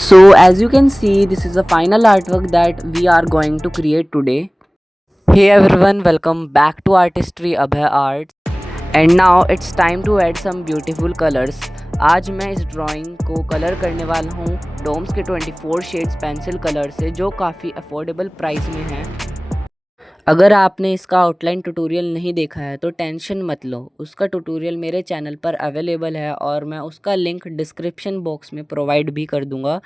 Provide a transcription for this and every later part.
So as you can see, this is the final artwork that we are going to create today. Hey everyone, welcome back to Artistry Abhay Art. And now it's time to add some beautiful colors. आज मैं इस ड्राइंग को कलर करने वाला हूँ डोम्स के 24 shades pencil colour से, जो काफ़ी अफोर्डेबल प्राइस में हैं। अगर आपने इसका आउटलाइन ट्यूटोरियल नहीं देखा है तो टेंशन मत लो, उसका ट्यूटोरियल मेरे चैनल पर अवेलेबल है और मैं उसका लिंक डिस्क्रिप्शन बॉक्स में प्रोवाइड भी कर दूंगा।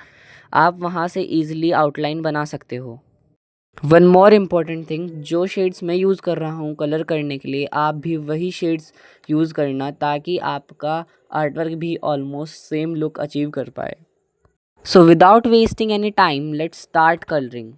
आप वहां से ईजिली आउटलाइन बना सकते हो। वन मोर इम्पॉर्टेंट थिंग, जो शेड्स मैं यूज़ कर रहा हूँ कलर करने के लिए, आप भी वही शेड्स यूज़ करना ताकि आपका आर्टवर्क भी ऑलमोस्ट सेम लुक अचीव कर पाए। So without wasting any time, let's start colouring.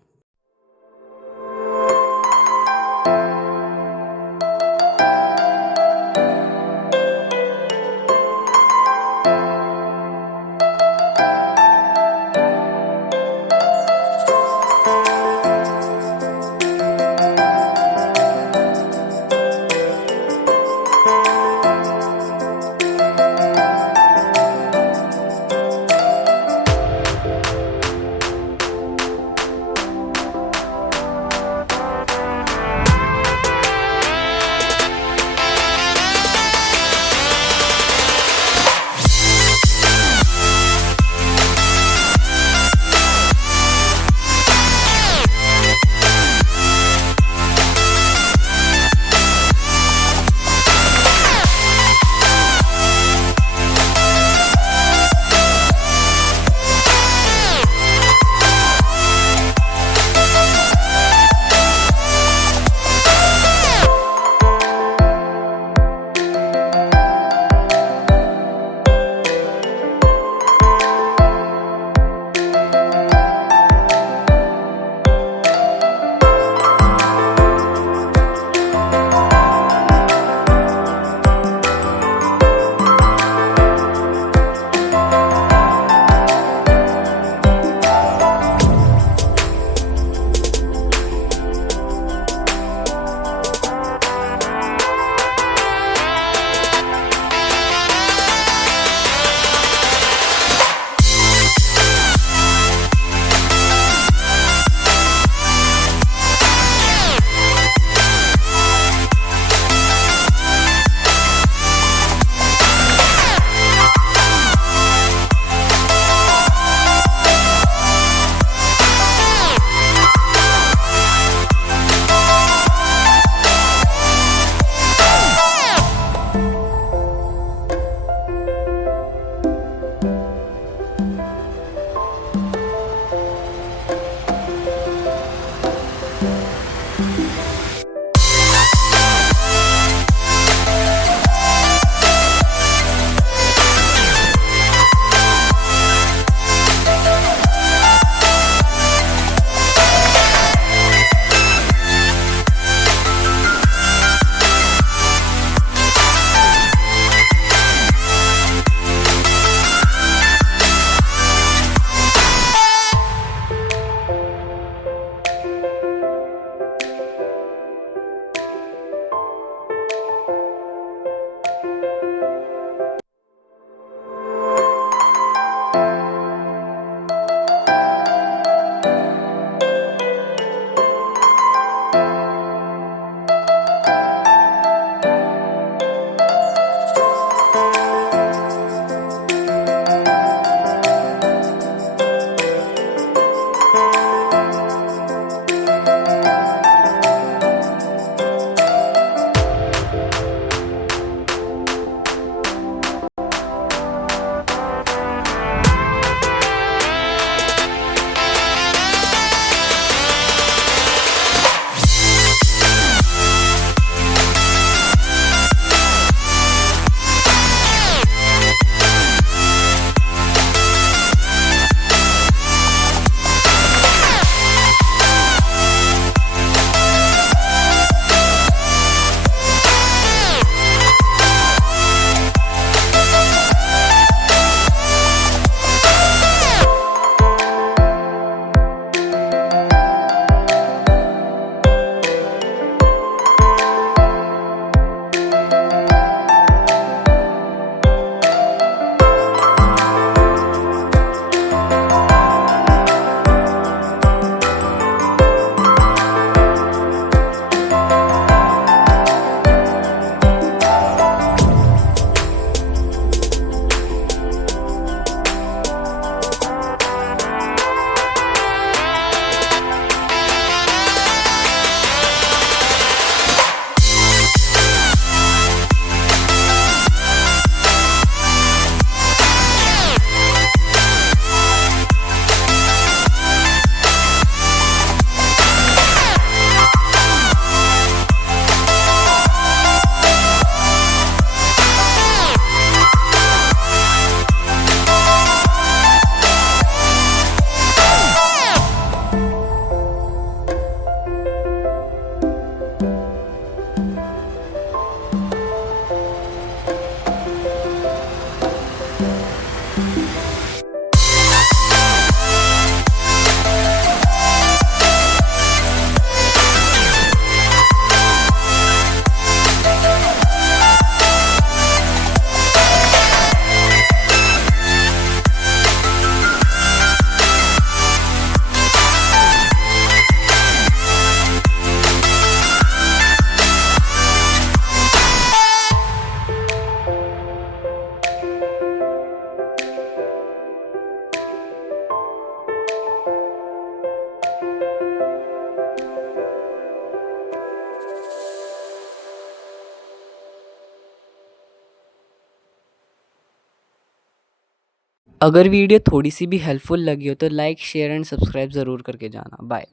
अगर वीडियो थोड़ी सी भी हेल्पफुल लगी हो तो लाइक शेयर एंड सब्सक्राइब ज़रूर करके जाना। बाय।